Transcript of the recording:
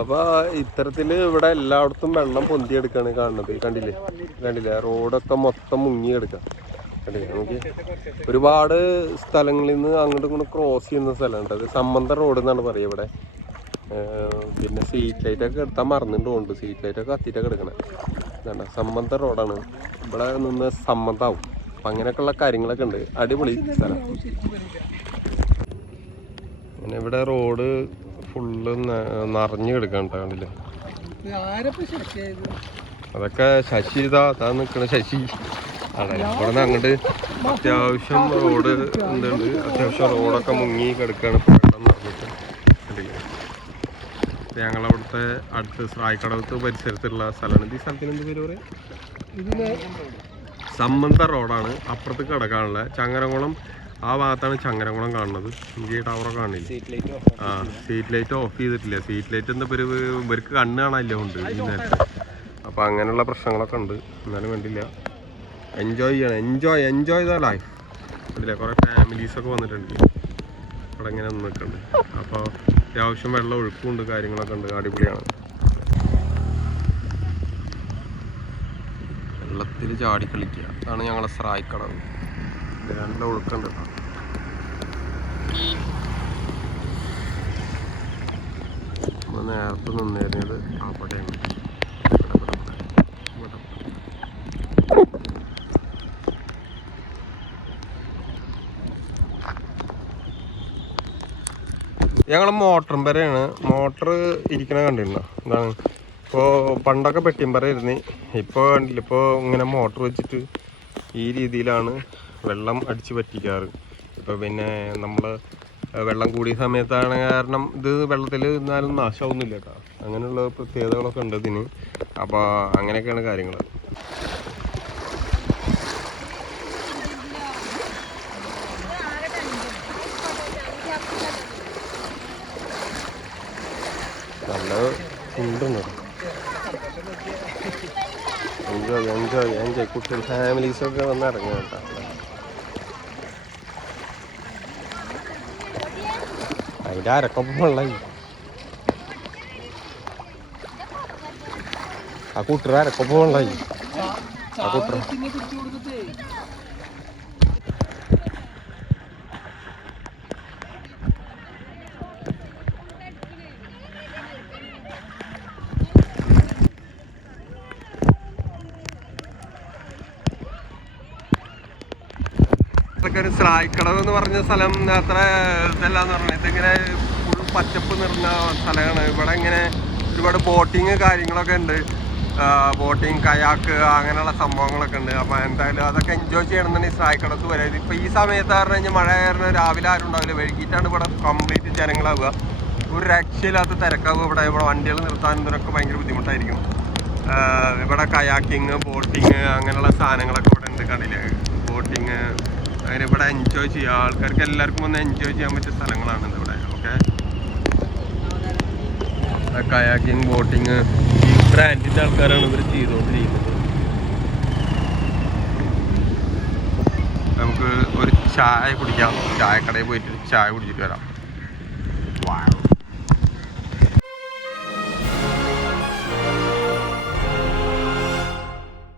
അപ്പൊ ഇത്തരത്തിൽ ഇവിടെ എല്ലായിടത്തും വെള്ളം പൊന്തിയെടുക്കാണ് കാണുന്നത്. കണ്ടില്ലേ? കണ്ടില്ലേ? റോഡൊക്കെ മൊത്തം മുങ്ങി എടുക്കാം കണ്ടില്ലേ? നമുക്ക് ഒരുപാട് സ്ഥലങ്ങളിൽ നിന്ന് അങ്ങോട്ടും ഇങ്ങോട്ടും ക്രോസ് ചെയ്യുന്ന സ്ഥലമുണ്ട്. അത് സമ്മന്ത റോഡ് എന്നാണ് പറയുക ഇവിടെ. പിന്നെ സീറ്റ് ലൈറ്റ് ഒക്കെ എടുത്താൽ മറന്നിട്ടുണ്ട് സീറ്റ് ലൈറ്റൊക്കെ കത്തിയിട്ടൊക്കെ എടുക്കണേ. ഇതാണ് സമ്മന്ത റോഡാണ് ഇവിടെ നിന്ന് സമ്മന്താവും. അപ്പം അങ്ങനെയൊക്കെയുള്ള കാര്യങ്ങളൊക്കെ ഉണ്ട്. അടിപൊളി സ്ഥലം. പിന്നെ ഇവിടെ റോഡ് ഫുള്ള് നിറഞ്ഞു കിടക്കാൻ കണ്ടില്ലേ? അതൊക്കെ ശശി ഇതാ താ നിക്കണ ശശി. ആണ് ഇവിടെ അങ്ങോട്ട് അത്യാവശ്യം റോഡ് എന്തുണ്ട് അത്യാവശ്യം റോഡൊക്കെ മുങ്ങി കിടക്കുകയാണ് വെള്ളം നിറഞ്ഞിട്ട്. കണ്ടില്ലേ? ഞങ്ങളവിടുത്തെ അടുത്ത് സ്രായിക്കടവത്ത് പരിസരത്തുള്ള സ്ഥലമാണ്. ഇത് ഈ സ്ഥലത്തിന് എന്ത് പേര് പറയാം? സമ്മന്ത റോഡാണ്. അപ്പുറത്ത് കിടക്കാനുള്ള ചങ്ങരംകുളം ആ ഭാഗത്താണ് ചങ്ങരംകുളം കാണുന്നത്. ഈ ടവറൊക്കെ കാണില്ല? ആ സീറ്റ് ലൈറ്റ് ഓഫ് ചെയ്തിട്ടില്ല. സീറ്റ് ലൈറ്റ് എന്താ ഒരു ഇവർക്ക് കണ്ണ് കാണാനില്ല ഉണ്ട് ഈ നേരത്തെ. അപ്പോൾ അങ്ങനെയുള്ള പ്രശ്നങ്ങളൊക്കെ ഉണ്ട്. എന്നാലും വേണ്ടില്ല എൻജോയ് ചെയ്യണം. എൻജോയ് എൻജോയ് ദ ലൈഫ് അതിലെ കുറേ ഫാമിലീസൊക്കെ വന്നിട്ടുണ്ട്. അവിടെ ഇങ്ങനെ നിൽക്കുന്നുണ്ട് അപ്പോൾ അത്യാവശ്യം വെള്ളം ഒഴുക്കുണ്ട് കാര്യങ്ങളൊക്കെ ഉണ്ട്. അടിപൊളിയാണ്. വെള്ളത്തിൽ ചാടി കളിക്കുക. അതാണ് ഞങ്ങളെ സ്രായിക്കടവ് നല്ല ഒഴുക്കുണ്ട് നമ്മൾ നേരത്തെ നിന്നിരുന്നത് അവിടെയാണ്. ഞങ്ങൾ മോട്ടറും വരെയാണ് മോട്ടർ ഇരിക്കണ കണ്ടിട്ടുണ്ടോ എന്താണ്? ഇപ്പോൾ പണ്ടൊക്കെ പെട്ടിമ്പറ ഇരുന്ന് ഇപ്പോൾ കണ്ടില്ല. ഇപ്പോൾ ഇങ്ങനെ മോട്ടർ വെച്ചിട്ട് ഈ രീതിയിലാണ് വെള്ളം അടിച്ച് പറ്റിക്കാറ്. ഇപ്പോൾ പിന്നെ നമ്മൾ വെള്ളം കൂടിയ സമയത്താണ് കാരണം ഇത് വെള്ളത്തിൽ എന്നാലും നാശമൊന്നുമില്ല കേട്ടോ. അങ്ങനെയുള്ള പ്രത്യേകതകളൊക്കെ ഉണ്ട് ഇതിന്. അപ്പോൾ അങ്ങനെയൊക്കെയാണ് കാര്യങ്ങൾ നല്ല ഉണ്ടെന്ന് എൻജോയ് എൻജോയ് എൻജോയ് കുട്ടികൾ ഫാമിലീസൊക്കെ വന്ന് കേട്ടോ. അതിന്റെ അരക്കൊപ്പം വെള്ളമായി ആ കുട്ടിയുടെ അരക്കൊപ്പം വെള്ളമായി ആ കുട്ടറ ഇതൊക്കെ ഒരു എന്ന് പറഞ്ഞ സ്ഥലം അത്ര ഇതല്ലാന്ന് പറഞ്ഞു ഇതിങ്ങനെ ഫുൾ പച്ചപ്പ് നിറഞ്ഞ സ്ഥലമാണ്. ഇവിടെ ഇങ്ങനെ ഒരുപാട് ബോട്ടിങ് കാര്യങ്ങളൊക്കെ ഉണ്ട്. ബോട്ടിങ് കയാക്ക് അങ്ങനെയുള്ള സംഭവങ്ങളൊക്കെ ഉണ്ട്. അപ്പോൾ എന്തായാലും അതൊക്കെ എൻജോയ് ചെയ്യണമെന്നുണ്ടെങ്കിൽ സ്രായിക്കടത്ത് വരാം. ഇപ്പോൾ ഈ സമയത്ത് പറഞ്ഞു കഴിഞ്ഞാൽ മഴ കാരണം രാവിലെ ആരും ഉണ്ടാവില്ല. വൈകിട്ടാണ് ഇവിടെ കംപ്ലീറ്റ് ജനങ്ങളാവുക. ഒരു രക്ഷയില്ലാത്ത തിരക്കാവുക ഇവിടെ. ഇവിടെ വണ്ടികൾ നിർത്താനും ഇതിനൊക്കെ ഭയങ്കര ബുദ്ധിമുട്ടായിരിക്കും. ഇവിടെ കയാക്കിങ് ബോട്ടിങ് അങ്ങനെയുള്ള സാധനങ്ങളൊക്കെ ഇവിടെ ഉണ്ട് കണ്ടില്ലേ? ബോട്ടിങ് അങ്ങനെ ഇവിടെ എൻജോയ് ചെയ്യുക ആൾക്കാർക്ക് എല്ലാവർക്കും ഒന്ന് എൻജോയ് ചെയ്യാൻ പറ്റിയ സ്ഥലങ്ങളാണ് ഇവിടെ ഓക്കെ കയാക്കിങ് ബോട്ടിങ് ഈ ബ്രാൻഡിന്റെ ആൾക്കാരാണ് ഇവർ ചെയ്തുകൊണ്ടിരിക്കുന്നത്. നമുക്ക് ഒരു ചായ കുടിക്കാം. ചായക്കടയിൽ പോയിട്ട് ചായ കുടിച്ചിട്ട് വരാം.